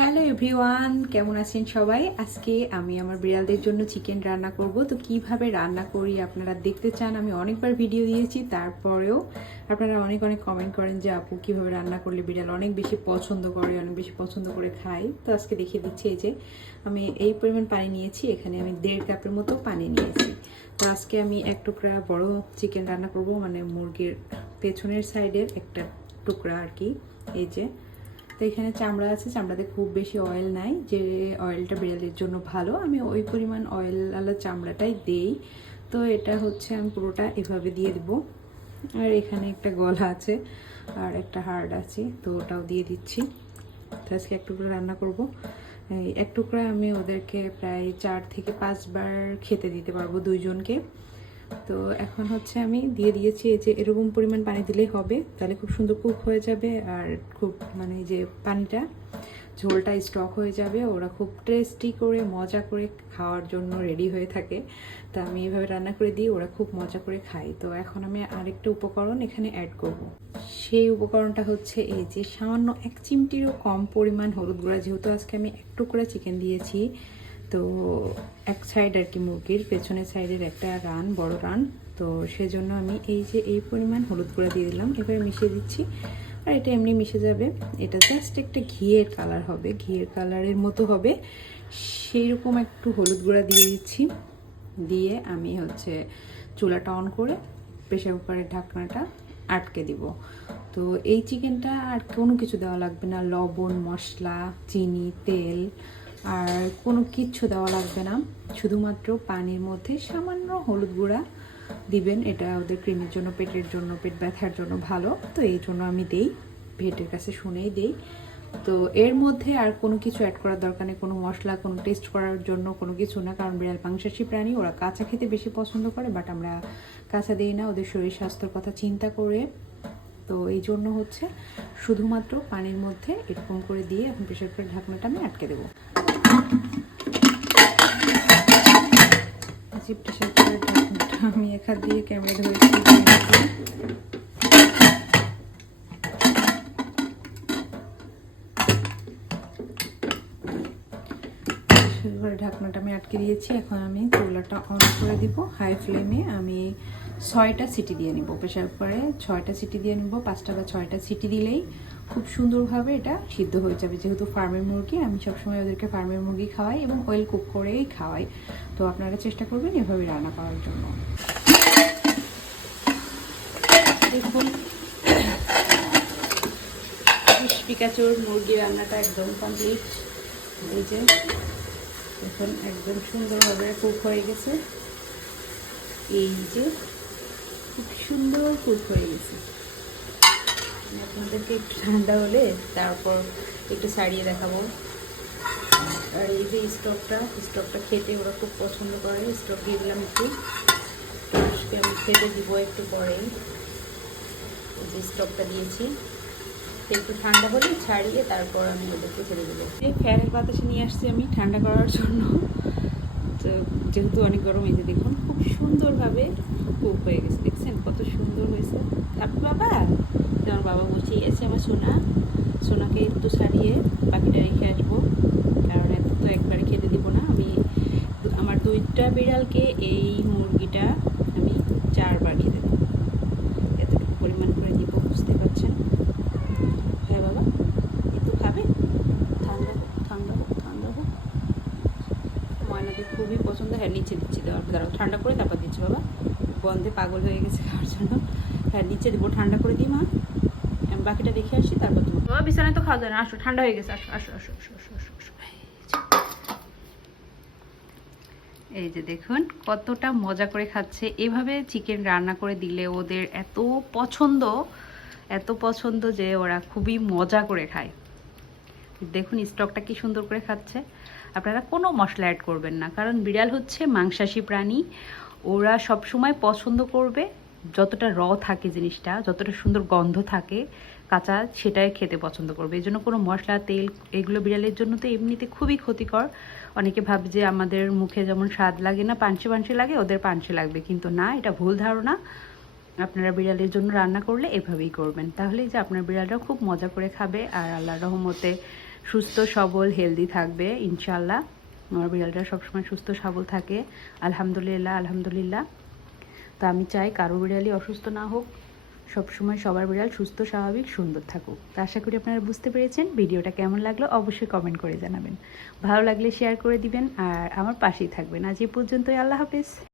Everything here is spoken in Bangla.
হ্যালো এভরিওয়ান, কেমন আছেন সবাই? আজকে আমি আমার বিড়ালদের জন্য চিকেন রান্না করব। তো কীভাবে রান্না করি আপনারা দেখতে চান, আমি অনেকবার ভিডিও দিয়েছি, তারপরেও আপনারা অনেক অনেক কমেন্ট করেন যে, আপু, কীভাবে রান্না করলে বিড়াল অনেক বেশি পছন্দ করে, অনেক বেশি পছন্দ করে খায়? তো আজকে দেখিয়ে দিচ্ছি এই যে, আমি এই পরিমাণ পানি নিয়েছি, এখানে আমি দেড় কাপের মতো পানি নিয়েছি। তো আজকে আমি এক টুকরা বড় চিকেন রান্না করব মানে মুরগির পেছনের সাইডের একটা টুকরা আর কি, এই যে। তো এখানে চামড়া আছে, চামড়াতে খুব বেশি অয়েল নাই। যে অয়েলটা বিড়ালের জন্য ভালো, আমি ওই পরিমাণ অয়েল আলা চামড়াটাই দেই। তো এটা হচ্ছে আমি পুরোটা এভাবে দিয়ে দেবো। আর এখানে একটা গলা আছে আর একটা হার্ড আছে, তো ওটাও দিয়ে দিচ্ছি। তো আজকে এক টুকরা রান্না করব। এক টুকরা আমি ওদেরকে প্রায় চার থেকে পাঁচবার খেতে দিতে পারব দুইজনকে। তো এখন হচ্ছে আমি দিয়ে দিয়েছি এই যে এরকম পরিমাণ পানি দিলেই হবে। তাহলে খুব সুন্দর কুক হয়ে যাবে আর খুব মানে যে পানিটা, ঝোলটা স্টক হয়ে যাবে। ওরা খুব টেস্টি করে, মজা করে খাওয়ার জন্য রেডি হয়ে থাকে। তা আমি এভাবে রান্না করে দিই, ওরা খুব মজা করে খায়। তো এখন আমি আরেকটা উপকরণ এখানে অ্যাড করব। সেই উপকরণটা হচ্ছে এই যে সামান্য এক চিমটিরও কম পরিমাণ হলুদ গুঁড়া। যেহেতু আজকে আমি এক টুকরা চিকেন দিয়েছি তো এক সাইড আর কি মুরগির, পেছনের সাইডের একটা রান, বড় রান। তো সেজন্য আমি এই যে এই পরিমাণ হলুদ গুঁড়া দিয়ে দিলাম, এবারে মিশিয়ে দিচ্ছি। আর এটা এমনি মিশে যাবে। এটা জাস্ট একটা ঘিয়ের কালার হবে, ঘিয়ের কালারের মতো হবে। সেই রকম একটু হলুদ গুঁড়া দিয়ে দিচ্ছি। দিয়ে আমি হচ্ছে চুলাটা অন করে প্রেশার কুকারের ঢাকনাটা আটকে দিব। তো এই চিকেনটা আর কোনো কিছু দেওয়া লাগবে না। লবণ, মশলা, চিনি, তেল আর কোনো কিচ্ছু দেওয়া লাগবে না। শুধুমাত্র পানির মধ্যে সামান্য হলুদ গুঁড়া দিবেন। এটা ওদের ক্রিমের জন্য, পেটের জন্য, পেট ব্যথার জন্য ভালো। তো এই জন্য আমি দেই, ভেটের কাছে শুনেই দেই। তো এর মধ্যে আর কোনো কিছু অ্যাড করার দরকার নেই। কোনো মশলা, কোনো টেস্ট করার জন্য কোনো কিছু না। কারণ বিড়াল পাংশাসী প্রাণী, ওরা কাঁচা খেতে বেশি পছন্দ করে বাট আমরা কাঁচা দিই না। ওদের শরীর স্বাস্থ্যের কথা চিন্তা করে। তো এই জন্য হচ্ছে শুধুমাত্র পানির মধ্যে এরকম করে দিয়ে এখন প্রেশার কুকারের ঢাকনাটা আমি আটকে দেবো। যে প্রেশার কুকারের ঢাকনাটা আমি এক হাত দিয়ে ক্যামেরা ধরেছি করে ঢাকনাটা আমি আটকে দিয়েছি। এখন আমি চুলাটা অন করে দিব। হাই ফ্লেমে আমি ছয়টা সিটি দিয়ে নিব। প্রেশার কুকারে ছয়টা সিটি দিয়ে নিব। পাঁচটা বা ছয়টা সিটি দিলেই খুব সুন্দরভাবে এটা সিদ্ধ হয়ে যাবে। যেহেতু ফার্মের মুরগি, আমি সবসময় ওদেরকে ফার্মের মুরগি খাওয়াই এবং অয়েল কুক করেই খাওয়াই। তো আপনারা চেষ্টা করবেন এভাবে রান্না করার জন্য। দেখুন পিকাচুর মুরগি রান্নাটা একদম কমপ্লিট এই যে দেখুন একদম সুন্দরভাবে কুক হয়ে গেছে। এই যে খুব সুন্দর কুক হয়ে গেছে। আপনাদেরকে একটু ঠান্ডা হলে তারপর একটু ছাড়িয়ে দেখাবো। আর এই যে স্টকটা স্টকটা খেতে ওরা খুব পছন্দ করে, স্টক দিয়ে দিলাম একটু। আমি খেতে দিব একটু পরেই। যে স্টকটা দিয়েছি। একটু ঠান্ডা হলে ছাড়িয়ে তারপর আমি ওদেরকে ফেলে দেবো। এই ফ্যানের বাতাসে নিয়ে আসছি আমি ঠান্ডা করার জন্য। তো যেহেতু অনেক গরম যে দেখুন, খুব সুন্দরভাবে কুক হয়ে গেছে। দেখছেন কত সুন্দর হয়েছে। আপনি বাবা আমার বাবা বসিয়ে এসে আমার সোনা। সোনাকে একটু ছাড়িয়ে পাখিটা রেখে আসব। কারণ এত তো একবারে খেতে দিব না। আমি আমার দুইটা বিড়ালকে এই মুরগিটা আমি চারবার খেতে দেবো এতটুকু পরিমাণ করে দিব বুঝতে পারছেন হ্যাঁ বাবা একটু খাবে ঠান্ডা হোক ঠান্ডা হোক ঠান্ডা হোক ময়নাকে খুবই পছন্দ হ্যাঁ নিচে দিচ্ছি দেওয়ার দাঁড়াও, ঠান্ডা করে তারপর দিচ্ছি, বাবা। গন্ধে পাগল হয়ে গেছে খাওয়ার জন্য। হ্যাঁ নিচে দেবো, ঠান্ডা করে দিই, মা। আমি বাকিটা দেখে আসি, তারপর দেবো বাবা, বিছানায় তো খাওয়া যায় না। আসো, ঠান্ডা হয়ে গেছে, আসো আসো আসো আসো আসো আসো আসো। এই যে দেখুন, কতটা মজা করে খাচ্ছে। এভাবে চিকেন রান্না করে দিলে ওদের এত পছন্দ এত পছন্দ যে ওরা খুবই মজা করে খায়। দেখুন স্টকটা কি সুন্দর করে খাচ্ছে। আপনারা কোনো মশলা অ্যাড করবেন না। কারণ বিড়াল হচ্ছে মাংসাশী প্রাণী। ওরা সব সময় পছন্দ করবে যতটা র থাকে জিনিসটা, যতটা সুন্দর গন্ধ থাকে কাঁচা, সেটাই খেতে পছন্দ করবে। এই জন্য কোনো মশলা, তেল, এগুলো বিড়ালের জন্য তো এমনিতে খুবই ক্ষতিকর। অনেকে ভাবে যে আমাদের মুখে যেমন স্বাদ লাগে না, পাঞ্চে পাঞ্চে লাগে, ওদের পাঞ্চে লাগবে। কিন্তু না, এটা ভুল ধারণা। আপনারা বিড়ালের জন্য রান্না করলে এভাবেই করবেন। তাহলেই যে আপনার বিড়ালরা খুব মজা করে খাবে আর আল্লাহ রহমতে সুস্থ, সবল হেলদি থাকবে ইনশাল্লাহ আমার বিড়ালটা সবসময় সুস্থ, সবল থাকে। আলহামদুলিল্লাহ আলহামদুলিল্লাহ। তো আমি চাই কারও বিড়ালই অসুস্থ না হোক। সবসময় সবার বিড়াল সুস্থ, স্বাভাবিক, সুন্দর থাকুক। তো আশা করি আপনারা বুঝতে পেরেছেন ভিডিওটা কেমন লাগল। অবশ্যই কমেন্ট করে জানাবেন। ভালো লাগলে শেয়ার করে দিবেন আর আমার পাশেই থাকবেন। আজ এ পর্যন্তই। আল্লাহ হাফেজ।